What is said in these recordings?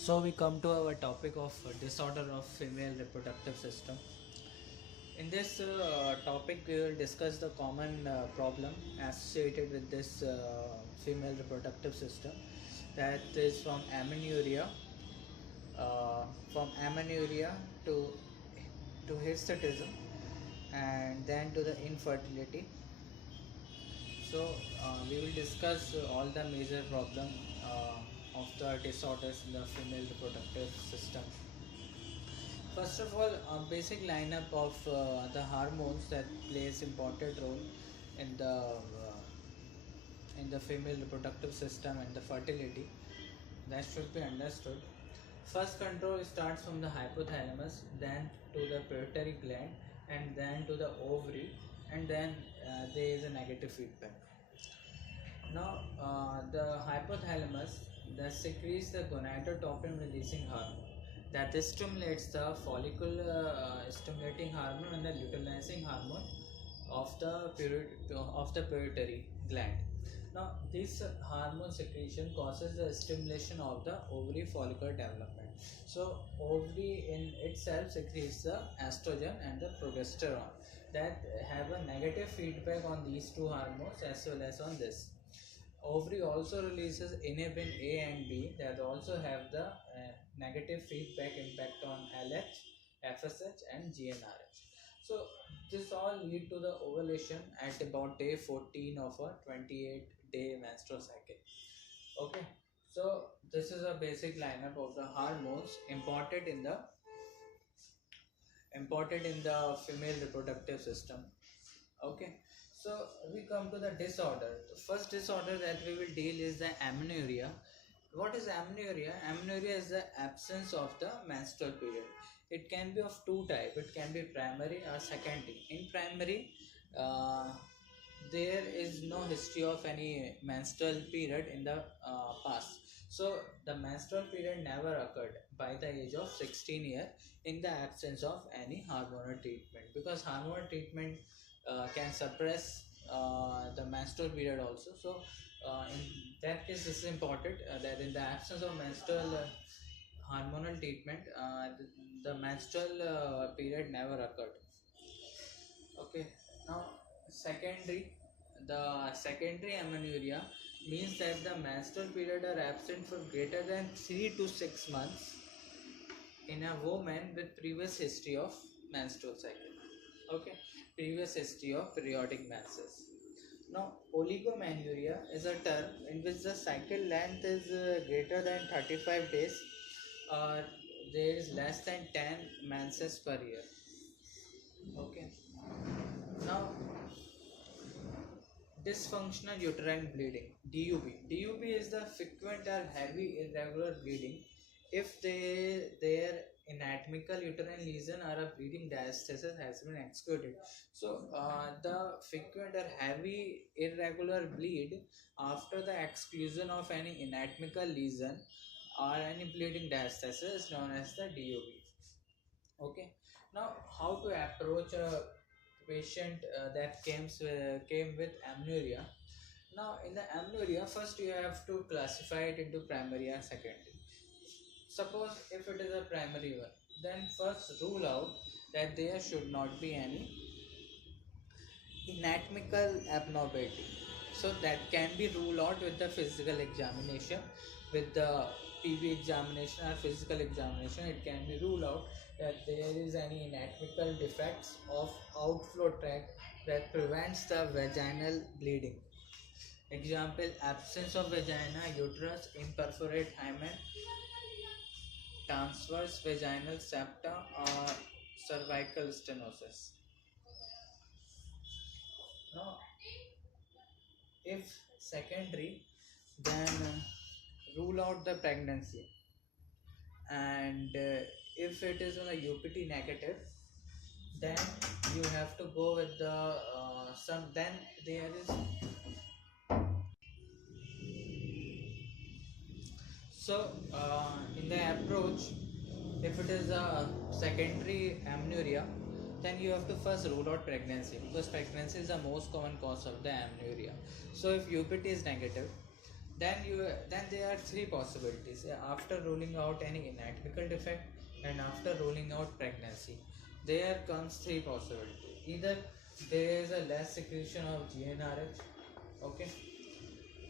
So we come to our topic of disorder of female reproductive system. In this topic, we will discuss the common problem associated with this female reproductive system, that is from amenorrhea to hirsutism, and then to the infertility. So we will discuss all the major problem of the disorders in the female reproductive system. First of all, a basic lineup of the hormones that plays important role in the female reproductive system and the fertility, that should be understood. First control starts from the hypothalamus, then to the pituitary gland, and then to the ovary, and then there is a negative feedback. Now, the hypothalamus that secretes the gonadotropin releasing hormone that stimulates the follicle stimulating hormone and the luteinizing hormone of the pituitary gland. Now, this hormone secretion causes the stimulation of the ovary follicle development. So, ovary in itself secretes the estrogen and the progesterone that have a negative feedback on these two hormones as well as on this. Ovary also releases inhibin A and B that also have the negative feedback impact on LH, FSH and GnRH. So this all lead to the ovulation at about day 14 of a 28-day menstrual cycle. Okay, so this is a basic lineup of the hormones important in the female reproductive system. Okay, so we come to the disorder. The first disorder that we will deal is the amenorrhea. What is amenorrhea? Amenorrhea is the absence of the menstrual period. It can be of two types. It can be primary or secondary. In primary, there is no history of any menstrual period in the past. So the menstrual period never occurred by the age of 16 years in the absence of any hormonal treatment, because hormonal treatment can suppress the menstrual period also. So in that case, this is important that in the absence of menstrual hormonal treatment, the menstrual period never occurred. Okay, now secondary, the secondary amenorrhea means that the menstrual period are absent for greater than 3 to 6 months in a woman with previous history of menstrual cycle. Okay, previous history of periodic menses. Now, oligomenorrhea is a term in which the cycle length is greater than 35 days, or there is less than 10 menses per year. Okay. Now, dysfunctional uterine bleeding, DUB. DUB is the frequent or heavy irregular bleeding if their anatomical uterine lesion or a bleeding diastasis has been excluded. So the frequent or heavy irregular bleed after the exclusion of any anatomical lesion or any bleeding diastasis is known as the DUB. Okay. Now, how to approach a patient that came with amenorrhea. Now, in the amenorrhea, first you have to classify it into primary and secondary. Suppose if it is a primary one, then first rule out that there should not be any anatomical abnormality. So that can be ruled out with the physical examination, with the PV examination or physical examination. It can be ruled out that there is any anatomical defects of outflow tract that prevents the vaginal bleeding. Example: absence of vagina, uterus, imperforate hymen, transverse vaginal septa, or cervical stenosis. Now, if secondary, then rule out the pregnancy, and if it is on a UPT negative, then you have to go with the some. Then there is, so in the approach, if it is a secondary amenorrhea, then you have to first rule out pregnancy, because pregnancy is the most common cause of the amenorrhea. So if UPT is negative, then there are three possibilities. After ruling out any anatomical defect and after ruling out pregnancy, there comes three possibilities. Either there is a less secretion of GnRH, okay.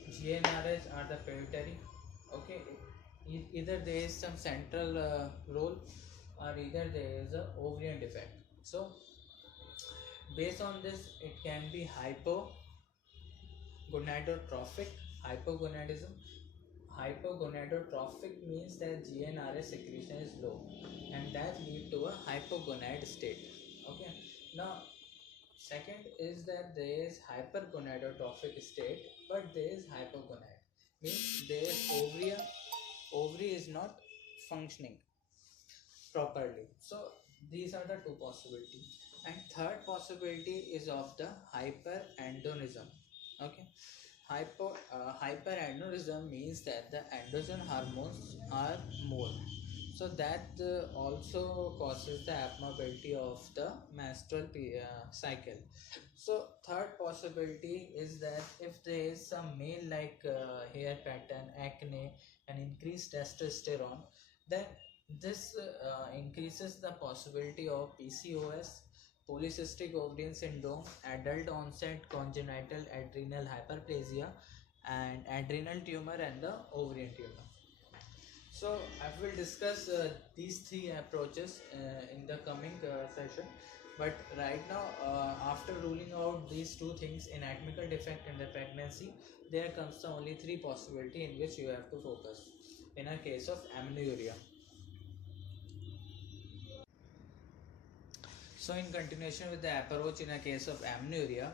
GnRH are the pituitary, okay. Either there is some central role, or either there is a ovarian defect. So based on this, it can be hypogonadotrophic, hypogonadism. Hypogonadotrophic means that GnRH secretion is low, and that lead to a hypogonad state. Okay. Now, second is that there is hypergonadotrophic state, but there is hypogonad. Means there is ovary is not functioning properly. So these are the two possibilities. And third possibility is of the hyperandrogenism. Okay. Hyperandrogenism means that the androgen hormones are more, so that also causes the abnormality of the menstrual cycle. So third possibility is that if there is some male like hair pattern, acne, and increased testosterone, then this increases the possibility of PCOS, polycystic ovarian syndrome, adult onset congenital adrenal hyperplasia, and adrenal tumor and the ovarian tumor. So I will discuss these three approaches in the coming session. But right now, after ruling out these two things, anatomical defect and the pregnancy, there comes the only three possibility in which you have to focus in a case of amenorrhea. So in continuation with the approach in a case of amenorrhea,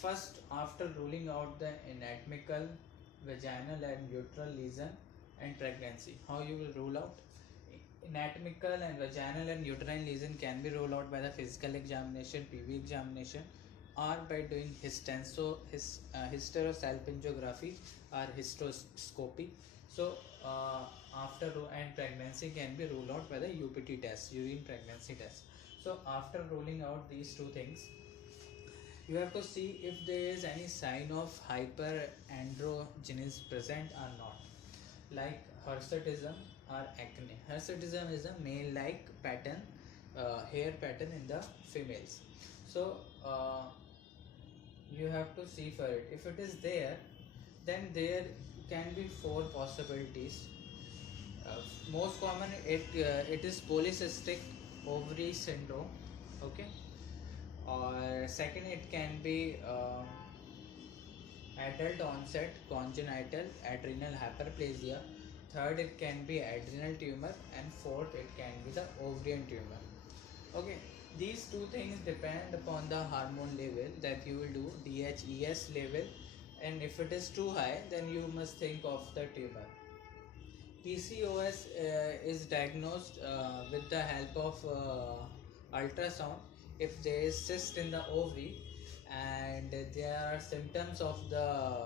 first after ruling out the anatomical, vaginal and uterine lesion and pregnancy, how you will rule out? Anatomical and vaginal and uterine lesion can be ruled out by the physical examination, PV examination, or by doing hysterosalpingography or hysteroscopy. So and pregnancy can be ruled out by the UPT test, urine pregnancy test. So after ruling out these two things, you have to see if there is any sign of hyperandrogenism present or not, like hirsutism or acne. Hirsutism is a male-like pattern, hair pattern in the females. So you have to see for it. If it is there, then there can be four possibilities. Most common, it is polycystic ovary syndrome, okay. Or second, it can be adult onset congenital adrenal hyperplasia. Third, it can be adrenal tumor, and fourth, it can be the ovarian tumor. Okay, these two things depend upon the hormone level that you will do, DHES level, and if it is too high, then you must think of the tumor. PCOS is diagnosed with the help of ultrasound. If there is cyst in the ovary and there are symptoms of the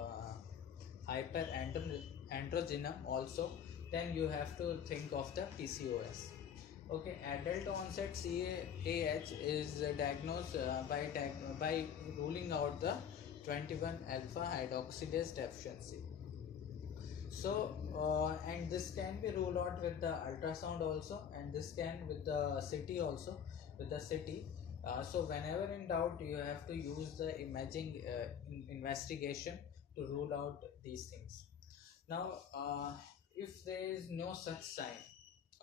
hyperandrogenism also, then you have to think of the PCOS. Okay, adult onset CAH is diagnosed by ruling out the 21 alpha hydroxylase deficiency. So and this can be ruled out with the ultrasound also, and this can with the CT also, with the CT. So whenever in doubt, you have to use the imaging investigation to rule out these things. Now if there is no such sign,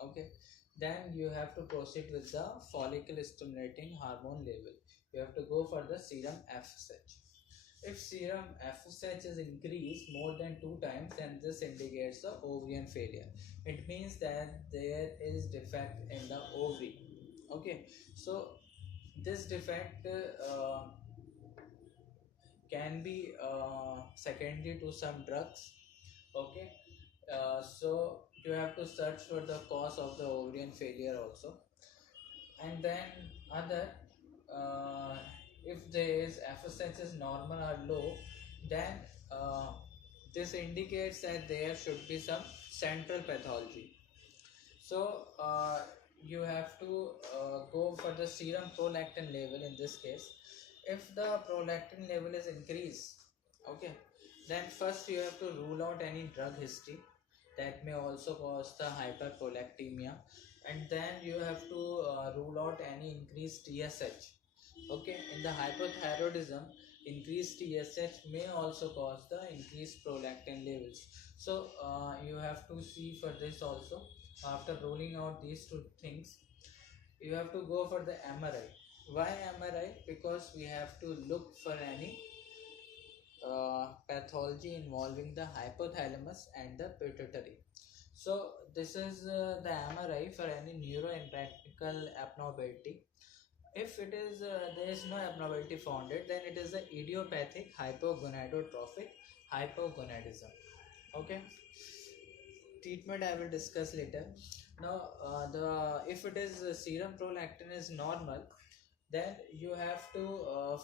okay, then you have to proceed with the follicle stimulating hormone level. You have to go for the serum FSH. If serum FSH is increased more than 2 times, then this indicates the ovarian failure. It means that there is defect in the ovary. Okay, so this defect can be secondary to some drugs. Okay, so you have to search for the cause of the ovarian failure also. And then other, if there is FSH is normal or low, then this indicates that there should be some central pathology. So you have to go for the serum prolactin level in this case. If the prolactin level is increased, okay, Then first you have to rule out any drug history that may also cause the hyperprolactemia, and then you have to rule out any increased TSH. Okay, in the hypothyroidism, increased TSH may also cause the increased prolactin levels. So you have to see for this also. After ruling out these two things, you have to go for the MRI. Why MRI? Because we have to look for any pathology involving the hypothalamus and the pituitary. So this is the MRI for any neuroanatomical abnormality. If it is there is no abnormality found, then it is the idiopathic hypogonadotrophic hypogonadism. Okay, treatment I will discuss later. Now the if it is serum prolactin is normal, then you have to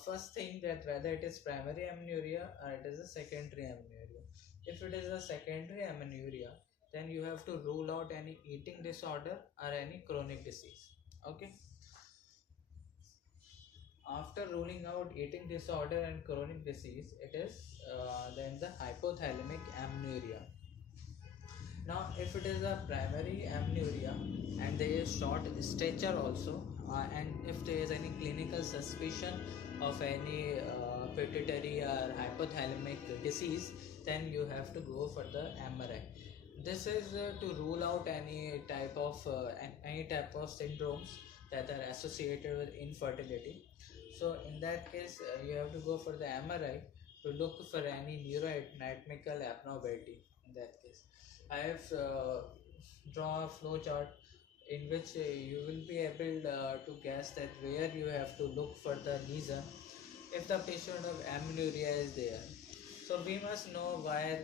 first think that whether it is primary amenorrhea or it is a secondary amenorrhea. If it is a secondary amenorrhea, then you have to rule out any eating disorder or any chronic disease. Okay, after ruling out eating disorder and chronic disease, it is then the hypothalamic amenorrhea. Now, if it is a primary amenorrhea and there is short stature also, and if there is any clinical suspicion of any pituitary or hypothalamic disease, then you have to go for the MRI. This is to rule out any type of syndromes that are associated with infertility. So in that case, you have to go for the MRI to look for any neuroanatomical abnormality. In that case, I have draw a flow chart in which you will be able to guess that where you have to look for the lesion if the patient of amenorrhea is there. So we must know why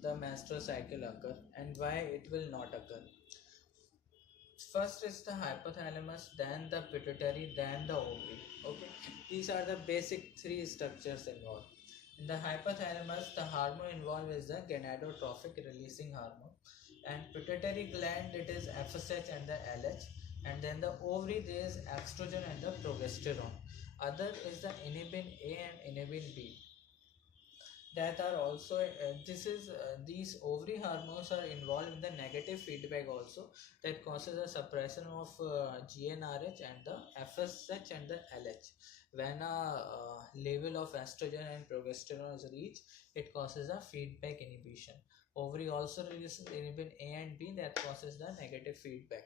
the menstrual cycle occur and why it will not occur. First is the hypothalamus, then the pituitary, then the ovary. Okay, these are the basic three structures involved. In the hypothalamus, the hormone involved is the gonadotrophic releasing hormone, and pituitary gland it is FSH and the LH, and then the ovary there is estrogen and the progesterone. Other is the inhibin A and inhibin B that are also these ovary hormones are involved in the negative feedback also, that causes a suppression of GnRH and the FSH and the LH. When a level of estrogen and progesterone is reached, it causes a feedback inhibition. Ovary also releases inhibin A and B that causes the negative feedback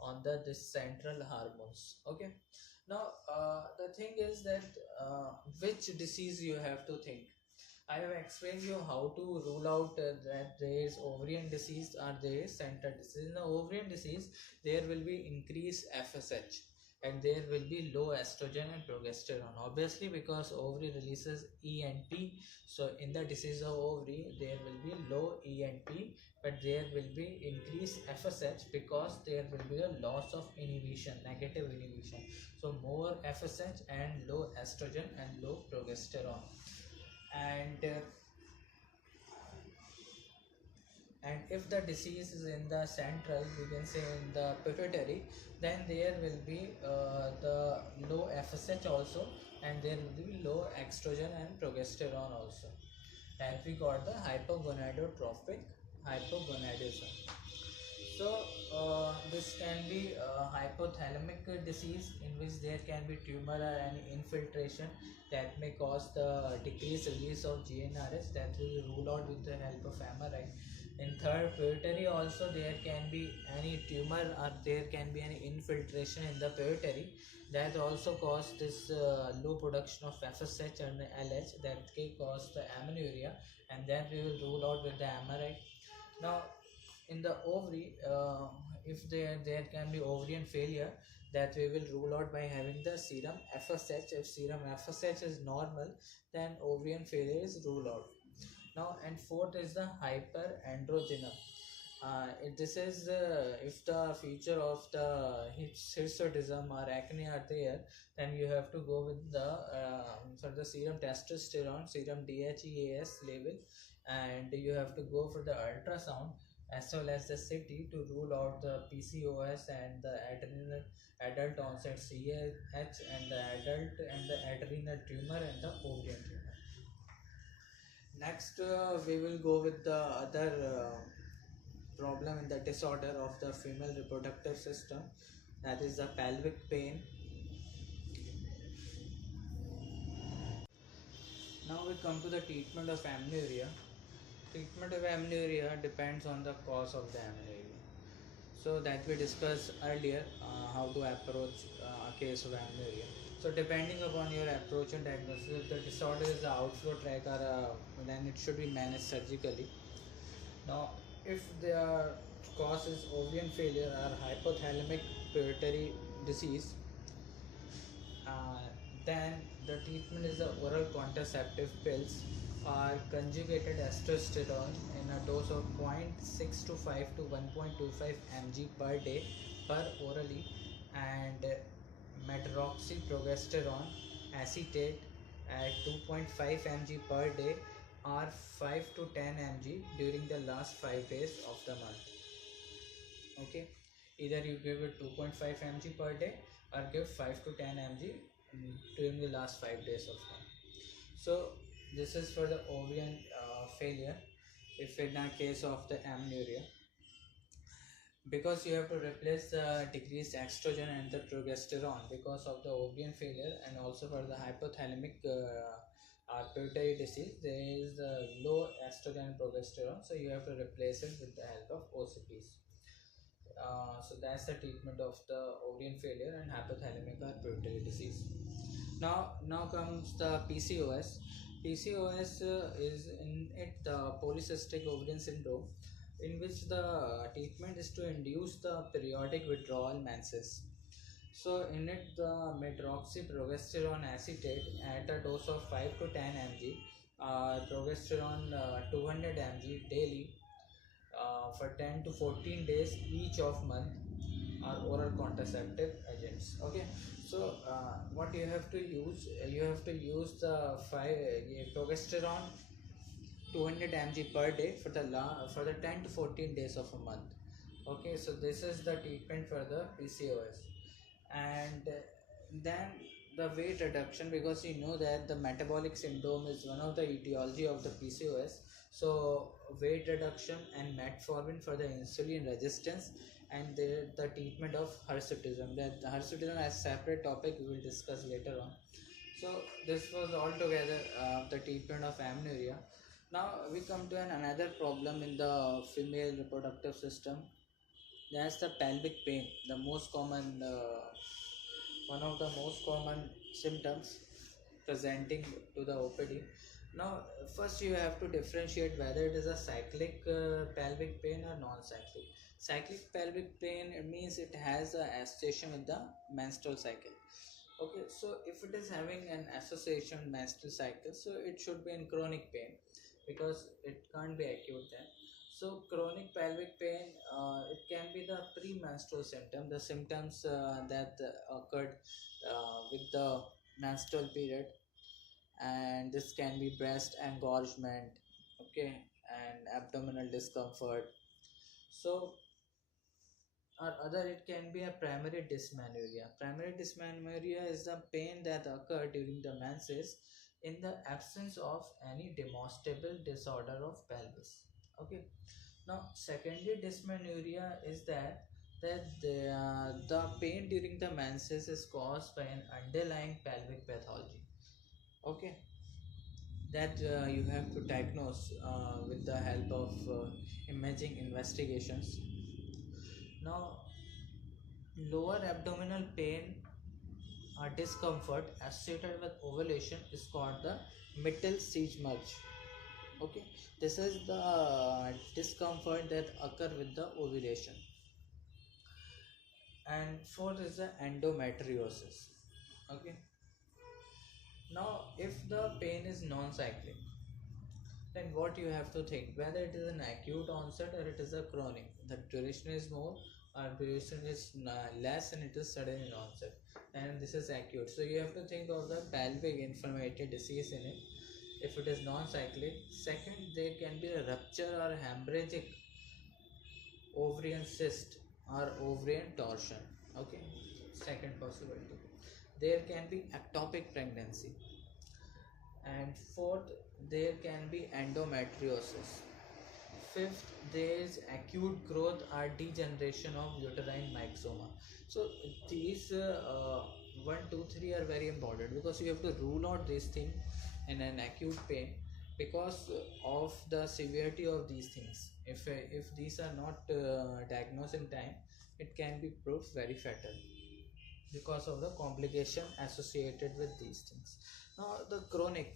on the this central hormones. Okay, now the thing is that which disease you have to think. I have explained you how to rule out that there is ovarian disease or there is central disease. In the ovarian disease, there will be increased FSH and there will be low estrogen and progesterone. Obviously, because ovary releases E and P, so in the disease of ovary, there will be low E and P, but there will be increased FSH because there will be a loss of inhibition, negative inhibition. So more FSH and low estrogen and low progesterone. And if the disease is in the central, we can say in the pituitary, then there will be the low FSH also, and there will be low estrogen and progesterone also, and we got the hypogonadotrophic hypogonadism. So this can be hypothalamic disease in which there can be tumor or any infiltration that may cause the decreased release of GnRH, that will be ruled out with the help of MRI. In third pituitary also there can be any tumor or there can be any infiltration in the pituitary that also cause this low production of FSH and LH that can cause the amenorrhea, and then we will rule out with the MRI. Now in the ovary, if there can be ovarian failure, that we will rule out by having the serum FSH. If serum FSH is normal, then ovarian failure is ruled out. Now and fourth is the hyperandrogenism. This is if the feature of the hirsutism or acne are there, then you have to go with the for the serum testosterone, serum DHEAS level, and you have to go for the ultrasound as well as the CT to rule out the PCOS and the adult onset CAH and the adult and the adrenal tumor and the ovarian tumor. Next, we will go with the other problem in the disorder of the female reproductive system, that is the pelvic pain. Now we come to the treatment of amenorrhea. Treatment of amenorrhea depends on the cause of the amenorrhea. So that we discussed earlier, how to approach a case of amenorrhea. So depending upon your approach and diagnosis, if the disorder is the outflow tract, or then it should be managed surgically. Now, if the cause is ovarian failure or hypothalamic pituitary disease, uh, then the treatment is the oral contraceptive pills or conjugated estrogen in a dose of 0.625 to 1.25 mg per day per orally, and medroxyprogesterone acetate at 2.5 mg per day or 5 to 10 mg during the last 5 days of the month. Okay, either you give it 2.5 mg per day or give 5 to 10 mg during the last 5 days of month. So this is for the ovarian failure. If in a case of the amenorrhea, because you have to replace the decreased estrogen and the progesterone because of the ovarian failure, and also for the hypothalamic pituitary disease, there is low estrogen and progesterone, so you have to replace it with the help of OCPs. So that's the treatment of the ovarian failure and hypothalamic or pituitary disease. Now comes the PCOS. PCOS is in it the polycystic ovarian syndrome, in which the treatment is to induce the periodic withdrawal menses. So in it, the medroxyprogesterone acetate at a dose of 5 to 10 mg, progesterone 200 mg daily for 10 to 14 days each of month, are oral contraceptive agents. Okay, so what you have to use, you have to use the 5 progesterone 200 mg per day for the 10 to 14 days of a month. Okay, so this is the treatment for the PCOS. And then the weight reduction, because you know that the metabolic syndrome is one of the etiology of the PCOS. So weight reduction and metformin for the insulin resistance, and the treatment of hirsutism. That hirsutism as separate topic we will discuss later on. So this was altogether the treatment of amenorrhea. Now we come to another problem in the female reproductive system. That's the pelvic pain, the most common, one of the most common symptoms presenting to the OPD. Now, first you have to differentiate whether it is a cyclic pelvic pain or non-cyclic. Cyclic pelvic pain, it means it has an association with the menstrual cycle. Okay, so if it is having an association menstrual cycle, so it should be in chronic pain, because it can't be acute then. So chronic pelvic pain, it can be the premenstrual symptom, the symptoms that occurred with the menstrual period, and this can be breast engorgement, okay, and abdominal discomfort. So or other, it can be a primary dysmenorrhea. Primary dysmenorrhea is the pain that occur during the menses in the absence of any demonstrable disorder of pelvis. Okay, now secondary dysmenorrhea is that the pain during the menses is caused by an underlying pelvic pathology. Okay, that you have to diagnose with the help of imaging investigations. Now, lower abdominal pain or discomfort associated with ovulation is called the mitral siege merge. Okay, this is the discomfort that occur with the ovulation. And fourth is the endometriosis. Okay, now if the pain is non-cyclic, then what you have to think, whether it is an acute onset or it is a chronic. The duration is more or duration is less, and it is sudden in onset, and this is acute. So you have to think of the pelvic inflammatory disease in it. If it is non-cyclic, second, there can be a rupture or hemorrhagic ovarian cyst or ovarian torsion. Okay, second possibility. There can be ectopic pregnancy, And fourth, there can be endometriosis. Fifth, there is acute growth or degeneration of uterine myxoma. So these 1 2 3 are very important, because you have to rule out this thing in an acute pain because of the severity of these things. If these are not diagnosed in time, it can be proved very fatal because of the complication associated with these things. Now the chronic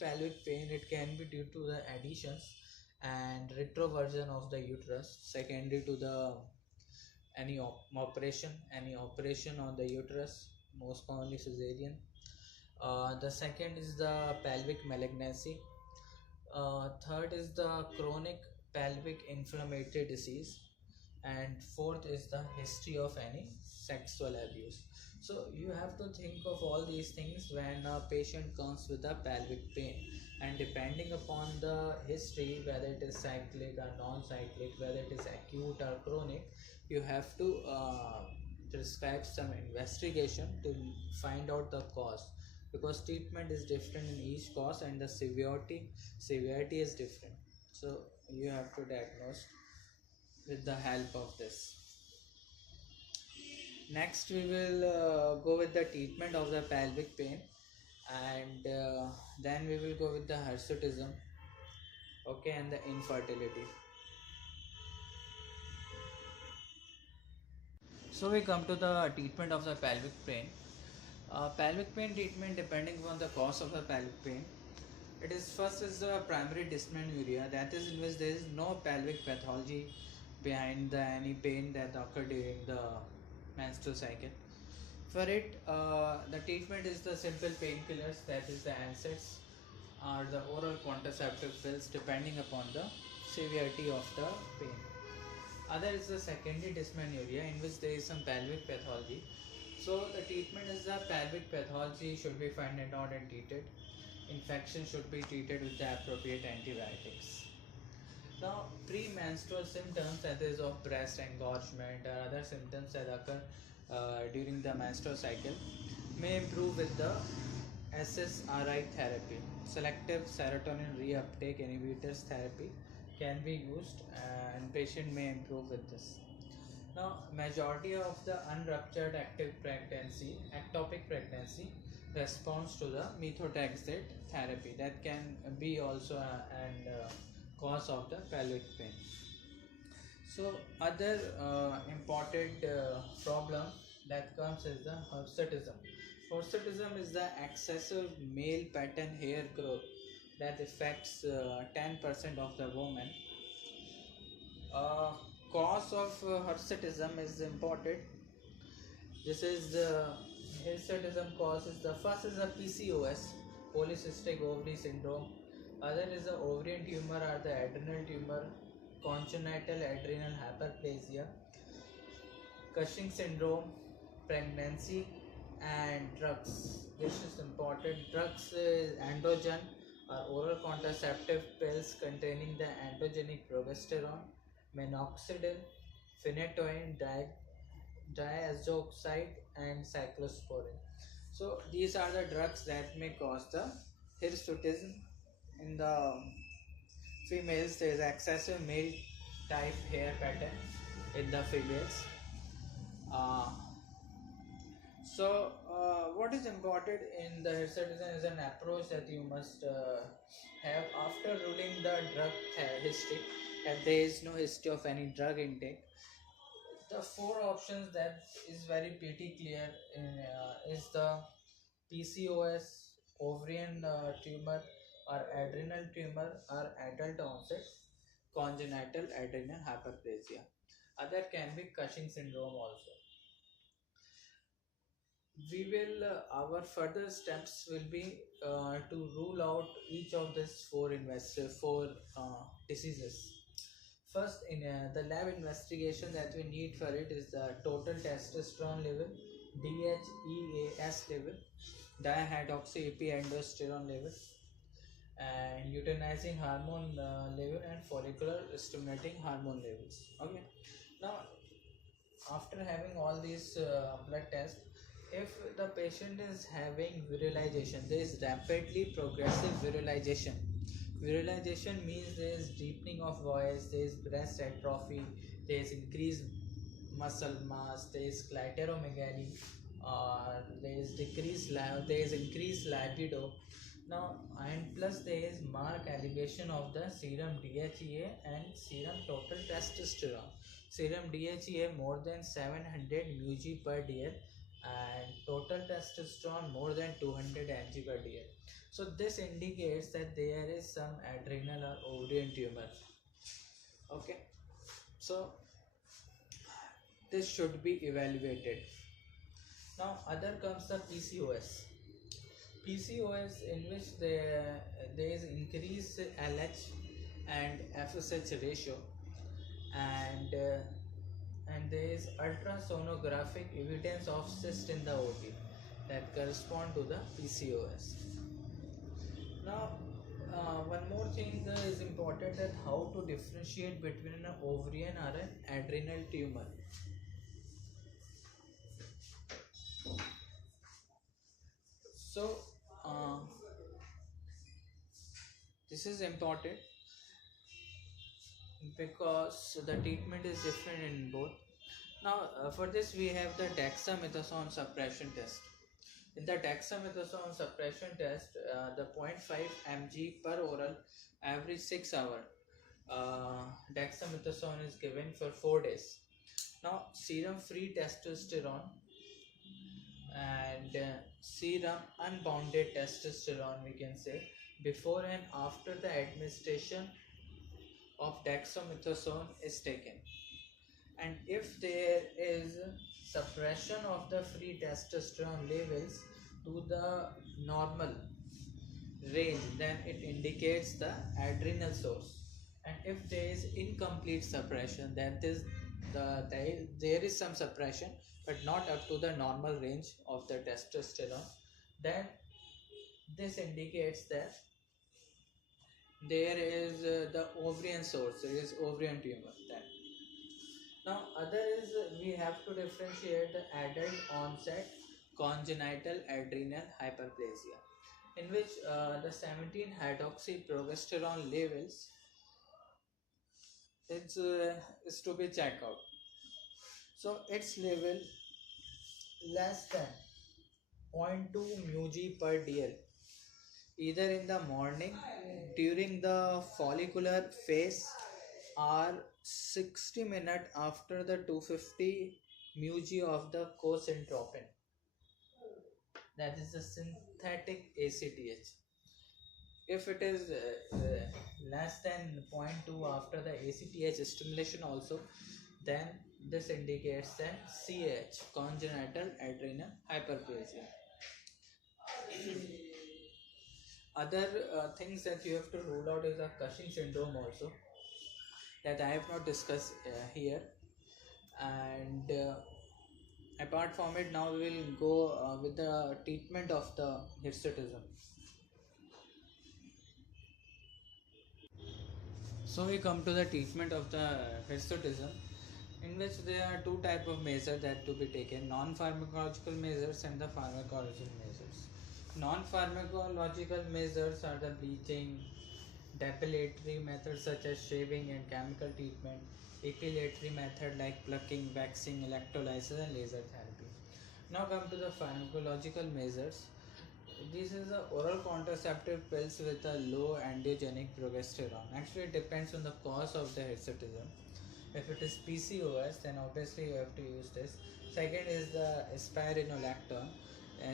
pelvic pain, it can be due to the additions and retroversion of the uterus secondary to the any operation on the uterus, most commonly cesarean. The second is the pelvic malignancy. Third is the chronic pelvic inflammatory disease, and fourth is the history of any sexual abuse. So you have to think of all these things when a patient comes with a pelvic pain, and depending upon the history, whether it is cyclic or non-cyclic, whether it is acute or chronic, you have to prescribe some investigation to find out the cause, because treatment is different in each cause and the severity is different. So you have to diagnose with the help of this. Next, we will go with the treatment of the pelvic pain, and then we will go with the hirsutism, okay, and the infertility. So we come to the treatment of the pelvic pain. Pelvic pain treatment, depending upon the cause of the pelvic pain, it is first is the primary dysmenorrhea, that is in which there is no pelvic pathology behind the any pain that occur during the menstrual cycle. For it, the treatment is the simple painkillers, that is the NSAIDs or the oral contraceptive pills, depending upon the severity of the pain. Other is the secondary dysmenorrhea, in which there is some pelvic pathology. So the treatment is the pelvic pathology should be found out and treated. Infection should be treated with the appropriate antibiotics. Now, premenstrual symptoms, that is of breast engorgement or other symptoms that occur during the menstrual cycle, may improve with the SSRI therapy. Selective serotonin reuptake inhibitors therapy can be used, and patient may improve with this. Now, majority of the unruptured ectopic pregnancy responds to the methotrexate therapy. That can be also an cause of the pelvic pain. So, other important problem that comes is the hirsutism. Hirsutism is the excessive male pattern hair growth that affects 10% of the women. uh, Cause of hirsutism is important. This is the hirsutism causes. The first is the PCOS, polycystic ovary syndrome. Other is the ovarian tumor or the adrenal tumor, congenital adrenal hyperplasia, Cushing syndrome, pregnancy, and drugs. This is important. Drugs is androgen or oral contraceptive pills containing the androgenic progesterone, minoxidil, phenytoin, diazoxide, and cyclosporin. So these are the drugs that may cause the hirsutism. In the females, there is excessive male type hair pattern in the females. Uh, what is important in the hirsutism is an approach that you must have after ruling the drug history, and there is no history of any drug intake. The four options that is very pretty clear is the PCOS, ovarian tumor, or adrenal tumor, or adult onset congenital adrenal hyperplasia. Other can be Cushing syndrome also. We will our further steps will be to rule out each of these four diseases. First, in the lab investigation that we need for it is the total testosterone level, DHEAS level, dihydroxyepiandrosterone level, and luteinizing hormone level, and follicular stimulating hormone levels. Okay. Now, after having all these blood tests, if the patient is having virilization, there is rapidly progressive virilization. Virilization means there is deepening of voice, there is breast atrophy, there is increased muscle mass, there is clitoromegaly, or there is increased libido. Now, and plus there is marked elevation of the serum DHEA and serum total testosterone. Serum DHEA more than 700 mg per dl and total testosterone more than 200 mg per dl. So this indicates that there is some adrenal or ovarian tumor. Okay, so this should be evaluated. Now other comes the PCOS. PCOS in which there is increased LH and FSH ratio, and there is ultrasonographic evidence of cyst in the OT that correspond to the PCOS. Now, one more thing is important, that how to differentiate between an ovarian or an adrenal tumor. So, this is important because the treatment is different in both. Now, for this we have the dexamethasone suppression test. In the dexamethasone suppression test, the 0.5 mg per oral every 6 hours, dexamethasone is given for 4 days. Now, serum free testosterone and serum unbounded testosterone, we can say, before and after the administration of dexamethasone is taken. And if there is suppression of the free testosterone levels to the normal range, then it indicates the adrenal source. And if there is incomplete suppression, that is there is some suppression but not up to the normal range of the testosterone, then this indicates that there is the ovarian source, there is ovarian tumor. Then now other is we have to differentiate the adult onset congenital adrenal hyperplasia, in which the 17 hydroxyprogesterone levels is to be checked out. So its level less than 0.2 mg per dl, either in the morning during the follicular phase or 60 minutes after the 250 mg of the cosentropin, that is the synthetic ACTH. If it is less than 0.2 after the ACTH stimulation also, then this indicates that CH, congenital adrenal hyperplasia. Other things that you have to rule out is the Cushing syndrome also, that I have not discussed here. And apart from it, now we will go with the treatment of the hirsutism. So we come to the treatment of the hirsutism, in which there are two types of measures that to be taken: non-pharmacological measures and the pharmacological measures. Non-pharmacological measures are the bleaching, depilatory methods such as shaving and chemical treatment, epilatory method like plucking, waxing, electrolysis and laser therapy. Now come to the pharmacological measures. This is the oral contraceptive pills with a low androgenic progesterone. Actually, it depends on the cause of the hirsutism. If it is PCOS, then obviously you have to use this. Second is the spironolactone.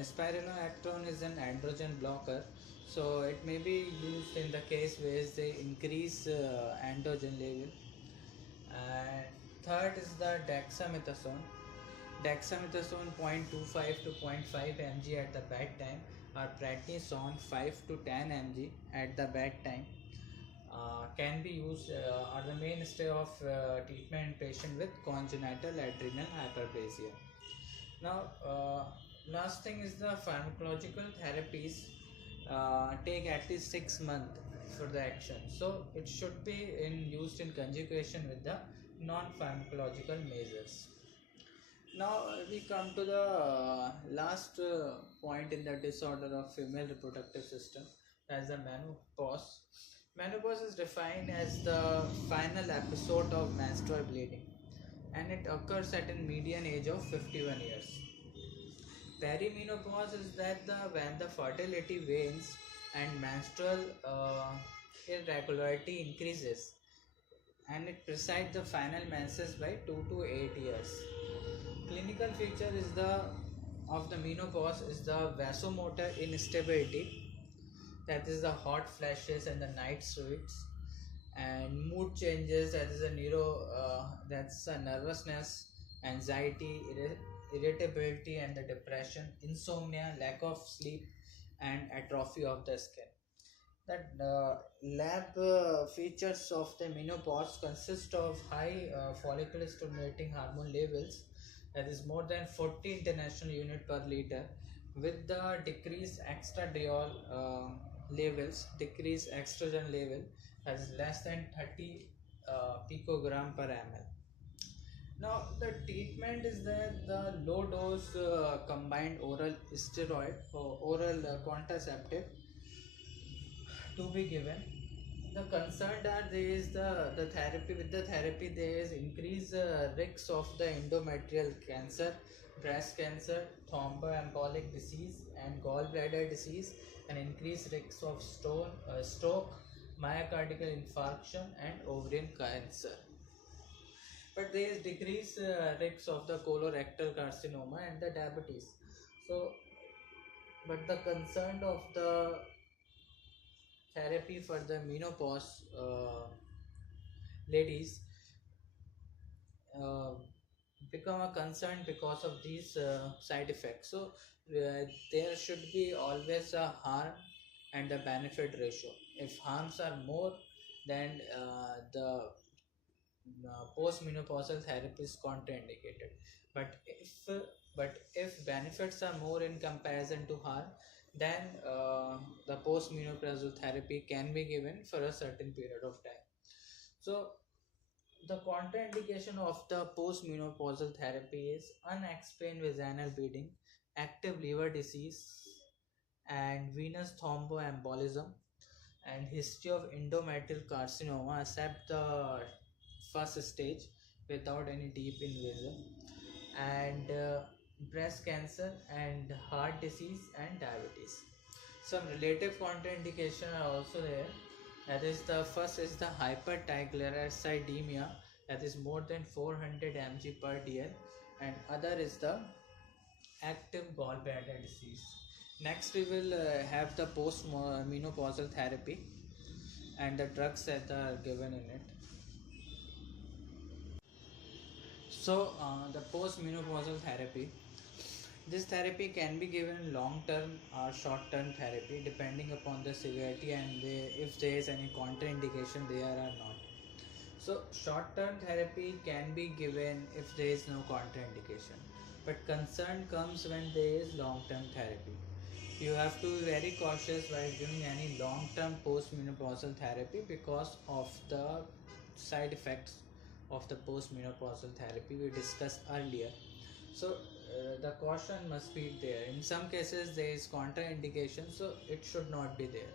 Spironolactone is an androgen blocker, so it may be used in the case where they increase androgen level. And third is the dexamethasone. Dexamethasone 0.25 to 0.5 mg at the bedtime, or prednisone 5 to 10 mg at the bedtime. Can be used are the mainstay of treatment in patient with congenital adrenal hyperplasia. Now, last thing is the pharmacological therapies take at least 6 months for the action. So it should be used in conjugation with the non-pharmacological measures. Now we come to the last point in the disorder of female reproductive system, as the menopause. Menopause is defined as the final episode of menstrual bleeding, and it occurs at a median age of 51 years. Perimenopause is that when the fertility wanes and menstrual irregularity increases, and it precedes the final menses by 2 to 8 years. Clinical feature is the of the menopause is the vasomotor instability, that is the hot flashes and the night sweats, and mood changes, that is a that's a nervousness, anxiety, irritability and the depression, insomnia, lack of sleep, and atrophy of the skin. That lab features of the menopause consist of high follicle stimulating hormone levels, that is more than 40 international unit per liter, with the decreased estradiol levels, decreased estrogen level, that is less than 30 picogram per ml. Now the treatment is that the low dose combined oral steroid or oral contraceptive to be given. The concerned are there is the therapy, with the therapy there is increased risks of the endometrial cancer, breast cancer, thromboembolic disease and gallbladder disease, and increased risks of stroke, myocardial infarction and ovarian cancer. But there is decreased risks of the colorectal carcinoma and the diabetes. So, but the concern of the therapy for the menopause ladies uh, become a concern because of these side effects. So there should be always a harm and a benefit ratio. If harms are more, then the postmenopausal therapy is contraindicated. But if benefits are more in comparison to harm, then the postmenopausal therapy can be given for a certain period of time. So the contraindication of the postmenopausal therapy is unexplained vaginal bleeding, active liver disease, and venous thromboembolism, and history of endometrial carcinoma except the first stage without any deep invasion, and breast cancer and heart disease and diabetes. Some relative contraindication are also there. That is, the first is the hypertriglyceridemia, that is more than 400 mg per dl, and other is the active gallbladder disease. Next, we will have the post-menopausal therapy and the drugs that are given in it. So, the post-menopausal therapy. This therapy can be given long-term or short-term therapy depending upon the severity and if there is any contraindication there or not. So short-term therapy can be given if there is no contraindication, but concern comes when there is long-term therapy. You have to be very cautious while giving any long-term postmenopausal therapy because of the side effects of the postmenopausal therapy we discussed earlier. So the caution must be there. In some cases there is contraindication, so it should not be there.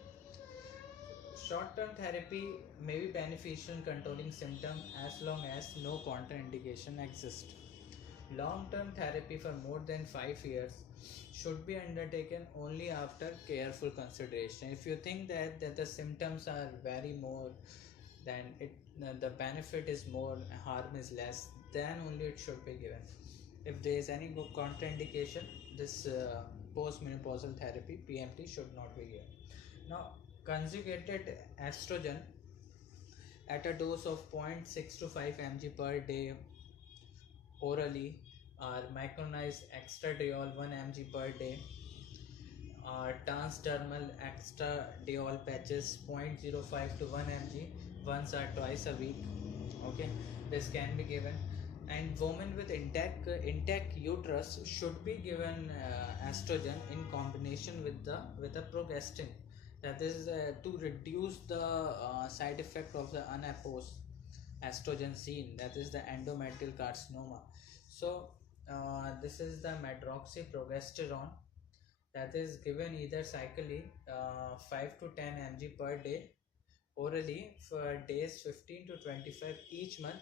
Short-term therapy may be beneficial in controlling symptoms as long as no contraindication exists. Long-term therapy for more than 5 years should be undertaken only after careful consideration. If you think that the symptoms are very more, then the benefit is more, harm is less, then only it should be given. If there is any contraindication, this postmenopausal therapy PMT should not be given. Now, conjugated estrogen at a dose of 0.6 to 5 mg per day orally, or micronized estradiol 1 mg per day, or transdermal estradiol patches 0.05 to 1 mg once or twice a week. Okay, this can be given. And women with intact uterus should be given estrogen in combination with the progestin, that is to reduce the side effect of the unopposed estrogen seen, that is the endometrial carcinoma. So this is the medroxyprogesterone that is given either cyclically 5 to 10 mg per day orally for days 15 to 25 each month,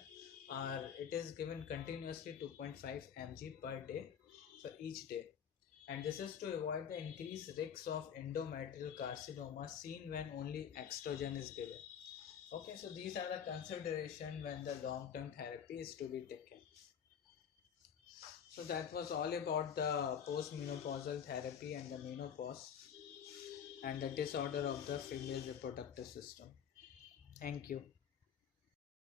or it is given continuously 2.5 mg per day for each day. And this is to avoid the increased risks of endometrial carcinoma seen when only estrogen is given. Okay, so these are the consideration when the long-term therapy is to be taken. So that was all about the postmenopausal therapy and the menopause and the disorder of the female reproductive system. Thank you.